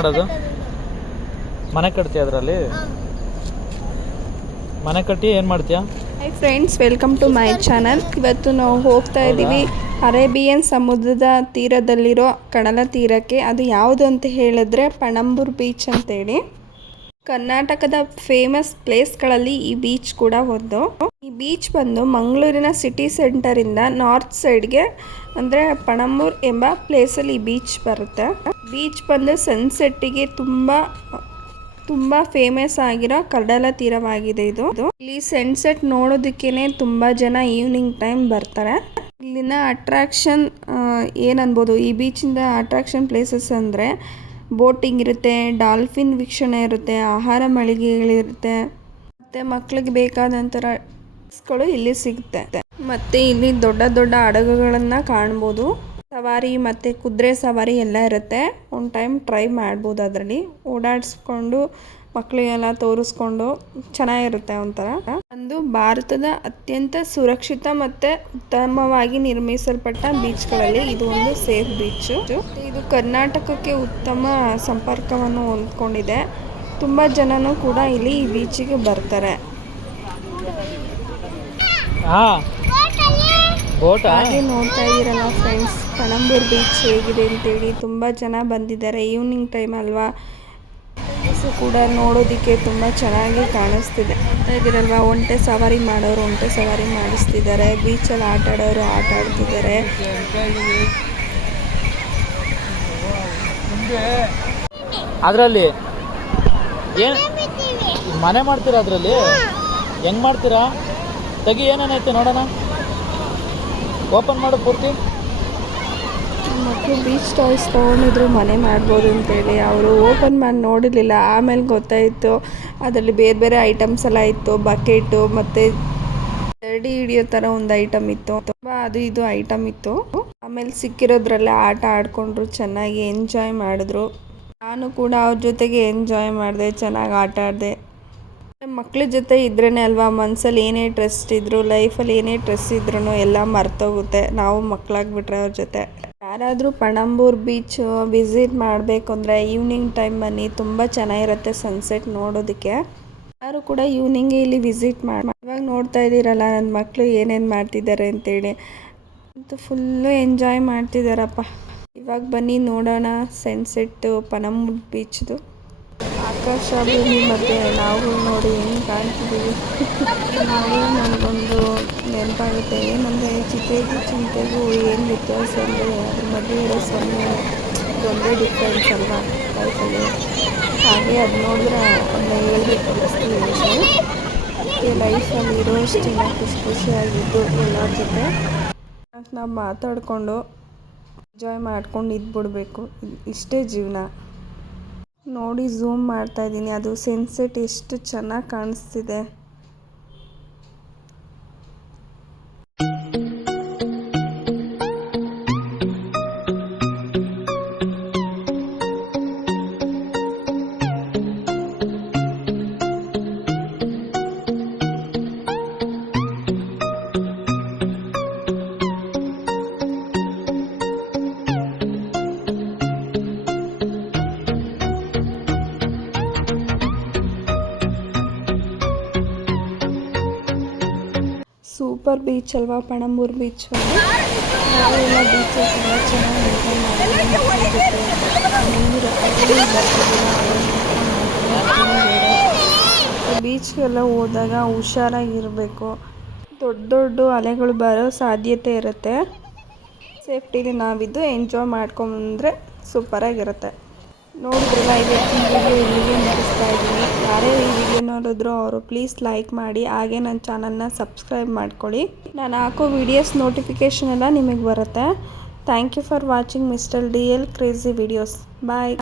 ಮಾಡೋದು? ಮನೆ ಕಟ್ತೀಯ ಅದರಲ್ಲಿ? ಮನೆ ಕಟ್ಟಿ ಏನು ಮಾಡ್ತೀಯ? Hi friends welcome to my channel ಇವತ್ತು ನಾವು ಹೋಗ್ತಾ ಇದ್ದೀವಿ. ಅರೇಬಿಯನ್ ಸಮುದ್ರದ ತೀರದಲ್ಲಿರೋ ಕಡಲ ತೀರಕ್ಕೆ. ಅದು ಯಾವುದು ಅಂತ ಹೇಳಿದ್ರೆ ಪಣಂಬೂರ್ ಬೀಚ್ ಅಂತೇಳಿ. ಕರ್ನಾಟಕದ ಫೇಮಸ್ ಪ್ಲೇಸ್ಗಳಲ್ಲಿ ಈ ಬೀಚ್ ಕೂಡ ಒಂದು. ಈ ಬೀಚ್ ಬಂದು ಮಂಗಳೂರಿನ ಸಿಟಿ ಸೆಂಟರಿಂದ ನಾರ್ತ್ ಸೈಡ್ಗೆ ಅಂದರೆ ಪಣಂಬೂರ್ ಎಂಬ ಪ್ಲೇಸಲ್ಲಿ ಈ ಬೀಚ್ ಬರುತ್ತೆ. ಬೀಚ್ ಬಂದು ಸನ್ಸೆಟ್ಟಿಗೆ ತುಂಬ ತುಂಬ ಫೇಮಸ್ ಆಗಿರೋ ಕಡಲ ತೀರವಾಗಿದೆ ಇದು. ಇಲ್ಲಿ ಸನ್ಸೆಟ್ ನೋಡೋದಕ್ಕೇನೆ ತುಂಬ ಜನ ಈವ್ನಿಂಗ್ ಟೈಮ್ ಬರ್ತಾರೆ. ಇಲ್ಲಿನ ಅಟ್ರಾಕ್ಷನ್ ಏನನ್ಬೋದು, ಈ ಬೀಚಿಂದ ಅಟ್ರಾಕ್ಷನ್ ಪ್ಲೇಸಸ್ ಅಂದರೆ ಬೋಟಿಂಗ್ ಇರುತ್ತೆ ಡಾಲ್ಫಿನ್ ವೀಕ್ಷಣೆ ಇರುತ್ತೆ, ಆಹಾರ ಮಳಿಗೆಗಳಿರುತ್ತೆ, ಮತ್ತು ಮಕ್ಕಳಿಗೆ ಬೇಕಾದಂಥ ಇಲ್ಲಿ ಸಿಗುತ್ತೆ. ಮತ್ತು ಇಲ್ಲಿ ದೊಡ್ಡ ದೊಡ್ಡ ಹಡಗುಗಳನ್ನು ಕಾಣ್ಬೋದು. ಸವಾರಿ ಮತ್ತು ಕುದುರೆ ಸವಾರಿ ಎಲ್ಲ ಇರುತ್ತೆ. ಒಂದು ಟೈಮ್ ಟ್ರೈ ಮಾಡ್ಬೋದು ಅದರಲ್ಲಿ. ಓಡಾಡಿಸ್ಕೊಂಡು ಮಕ್ಕಳಿಗೆಲ್ಲ ತೋರಿಸ್ಕೊಂಡು ಚೆನ್ನಾಗಿರುತ್ತೆ ಒಂಥರ. ಒಂದು ಭಾರತದ ಅತ್ಯಂತ ಸುರಕ್ಷಿತ ಮತ್ತು ಉತ್ತಮವಾಗಿ ನಿರ್ಮಿಸಲ್ಪಟ್ಟ ಬೀಚ್ಗಳಲ್ಲಿ ಇದು ಒಂದು ಸೇಫ್ ಬೀಚ್ ಇದು ಕರ್ನಾಟಕಕ್ಕೆ ಉತ್ತಮ ಸಂಪರ್ಕವನ್ನು ಹೊಂದ್ಕೊಂಡಿದೆ. ತುಂಬ ಜನನೂ ಕೂಡ ಇಲ್ಲಿ ಈ ಬೀಚಿಗೆ ಬರ್ತಾರೆ. ಹಾಗೆ ನೋಡ್ತಾ ಇದ್ದೀರಲ್ಲ ಫ್ರೆಂಡ್ಸ್ ಪಣಂಬೂರ್ ಬೀಚ್ ಹೇಗಿದೆ ಅಂತೇಳಿ. ತುಂಬ ಜನ ಬಂದಿದ್ದಾರೆ ಈವ್ನಿಂಗ್ ಟೈಮ್ ಅಲ್ವಾ? ಸೊ ಕೂಡ ನೋಡೋದಕ್ಕೆ ತುಂಬ ಚೆನ್ನಾಗಿ ಕಾಣಿಸ್ತಿದೆ. ನೋಡ್ತಾ ಇದ್ದೀರಲ್ವ ಒಂಟೆ ಸವಾರಿ ಮಾಡೋರು ಒಂಟೆ ಸವಾರಿ ಮಾಡಿಸ್ತಿದ್ದಾರೆ. ಬೀಚಲ್ಲಿ ಆಟ ಆಡೋರು ಆಟ ಆಡ್ತಿದ್ದಾರೆ. ಅದರಲ್ಲಿ ಏನು ಮನೆ ಮಾಡ್ತೀರಾ ಅದರಲ್ಲಿ? ಹೆಂಗೆ ಮಾಡ್ತೀರಾ? ತೆಗಿ ಏನೇನೈತೆ ನೋಡೋಣ? ಓಪನ್ ಮಾಡು ಪೂರ್ತಿ? ಮಕ್ಕಳು ಬೀಚ್ ಟಾಯ್ಸ್ ತೊಗೊಂಡಿದ್ರು, ಮನೆ ಮಾಡ್ಬೋದು ಅಂತೇಳಿ. ಅವರು ಓಪನ್ ಮಾಡಿ ನೋಡಿರಲಿಲ್ಲ. ಆಮೇಲೆ ಗೊತ್ತಾಯಿತು. ಅದರಲ್ಲಿ ಬೇರೆ ಬೇರೆ ಐಟಮ್ಸ್ ಎಲ್ಲ ಇತ್ತು. ಬಕೆಟು ಮತ್ತು ಜರಡಿ ಹಿಡಿಯೋ ಥರ ಒಂದು ಐಟಮ್ ಇತ್ತು. ತುಂಬ ಅದು ಇದು ಐಟಮ್ ಇತ್ತು. ಆಮೇಲೆ ಸಿಕ್ಕಿರೋದ್ರಲ್ಲೇ ಆಟ ಆಡಿಕೊಂಡ್ರು, ಚೆನ್ನಾಗಿ ಎಂಜಾಯ್ ಮಾಡಿದ್ರು. ನಾನು ಕೂಡ ಅವ್ರ ಜೊತೆಗೆ ಎಂಜಾಯ್ ಮಾಡಿದೆ, ಚೆನ್ನಾಗಿ ಆಟ ಆಡಿದೆ. ಮಕ್ಳ ಜೊತೆ ಇದ್ರೇ ಅಲ್ವಾ? ಮನ್ಸಲ್ಲಿ ಏನೇ ಟ್ರೆಸ್ಟ್ ಇದ್ರು ಲೈಫಲ್ಲಿ ಏನೇ ಟ್ರೆಸ್ ಇದ್ರೂ ಎಲ್ಲ ಮರ್ತೋಗುತ್ತೆ. ನಾವು ಮಕ್ಕಳಾಗ್ಬಿಟ್ರೆ ಅವ್ರ ಜೊತೆ. ಯಾರಾದರೂ ಪಣಂಬೂರ್ ಬೀಚ್ ವಿಸಿಟ್ ಮಾಡಬೇಕು ಅಂದರೆ ಈವ್ನಿಂಗ್ ಟೈಮ್ ಬನ್ನಿ ತುಂಬ ಚೆನ್ನಾಗಿರುತ್ತೆ ಸನ್ಸೆಟ್ ನೋಡೋದಕ್ಕೆ. ಯಾರು ಕೂಡ ಈವ್ನಿಂಗ್ ಇಲ್ಲಿ ವಿಸಿಟ್ ಮಾಡಿ, ಇವಾಗ ನೋಡ್ತಾ ಇದ್ದೀರಲ್ಲ ನನ್ನ ಮಕ್ಕಳು ಏನೇನು ಮಾಡ್ತಿದ್ದಾರೆ ಅಂತೇಳಿ. ಅಂತೂ ಫುಲ್ಲು ಎಂಜಾಯ್ ಮಾಡ್ತಿದ್ದಾರಪ್ಪ. ಇವಾಗ ಬನ್ನಿ ನೋಡೋಣ ಸನ್ಸೆಟ್ಟು ಪಣಂಬೂರ್ ಬೀಚ್ದು ಆಕಾಶ ಭೂಮಿ ಮಧ್ಯೆ ನಾವು ನೋಡಿ ಹೆಂಗೆ ಕಾಣ್ತಿದ್ದೀವಿ. ನಾವು ನನಗೊಂದು ನೆನಪಾಗುತ್ತೆ. ಏನಂದರೆ ಚಿತೆಗೂ ಚಿಂತೆಗೂ ಏನು ವ್ಯತ್ಯಾಸ ಅಂದರೆ ಅದ್ರ ಮಧ್ಯೆ ಇರೋ ಸೊನ್ನೆ ಒಂದೇ ಡಿಫ್ರೆನ್ಸ್ ಅಲ್ವಾ ಲೈಫಲ್ಲಿ ಹಾಗೆ ಅದು ನೋಡಿದ್ರೆ ಅದನ್ನ ಹೇಳ್ಬೇಕು ಅನ್ನಿಸ್ತು ಅದಕ್ಕೆ ಲೈಫಲ್ಲಿ ಇರೋಷ್ಟು ನಾವು ಖುಷಿ ಖುಷಿಯಾಗಿದ್ದು ಎಲ್ಲರ ಜೊತೆ. ನಾವು ಮಾತಾಡಿಕೊಂಡು ಎಂಜಾಯ್ ಮಾಡ್ಕೊಂಡು ಇದ್ಬಿಡ್ಬೇಕು. ಇಷ್ಟೇ ಜೀವನ. ನೋಡಿ ಝೂಮ್ ಮಾಡ್ತಾ ಇದ್ದೀನಿ. ಅದು ಸೆನ್ಸೆಟ್ ಎಷ್ಟು ಚೆನ್ನಾಗಿ ಕಾಣಿಸ್ತಿದೆ. ಸೂಪರ್ ಬೀಚ್ ಅಲ್ವಾ, ಪಣಂಬೂರ್ ಬೀಚ್ ನಾವೆಲ್ಲ ಬೀಚಲ್ಲಿ ತುಂಬ ಚೆನ್ನಾಗಿ ಎಂಜಾಯ್ ಮಾಡಿದ್ವಿ. ಬೀಚ್ಗೆಲ್ಲ ಹೋದಾಗ ಹುಷಾರಾಗಿರಬೇಕು ದೊಡ್ಡ ದೊಡ್ಡ ಅಲೆಗಳು ಬರೋ ಸಾಧ್ಯತೆ ಇರುತ್ತೆ. ಸೇಫ್ಟಿಲಿ ನಾವಿದ್ದು ಎಂಜಾಯ್ ಮಾಡ್ಕೊಂಡ್ರೆ ಸೂಪರಾಗಿರುತ್ತೆ. ನೋಡಿದ್ರಲ್ಲ ಇವತ್ತಿನ ವಿಡಿಯೋ ಇಲ್ಲಿಗೆ ಮುಗಿಸ್ತಾ ಇದ್ದೀನಿ. ಯಾರೇ ಈ ವಿಡಿಯೋ ನೋಡಿದ್ರು ಅವರು ಪ್ಲೀಸ್ ಲೈಕ್ ಮಾಡಿ, ಹಾಗೆ ನನ್ನ ಚಾನಲ್ನ ಸಬ್ಸ್ಕ್ರೈಬ್ ಮಾಡ್ಕೊಳ್ಳಿ. ನಾನು ಹಾಕೋ ವಿಡಿಯೋಸ್ ನೋಟಿಫಿಕೇಷನ್ ಎಲ್ಲ ನಿಮಗೆ ಬರುತ್ತೆ. Thank you for watching mister D L crazy videos bye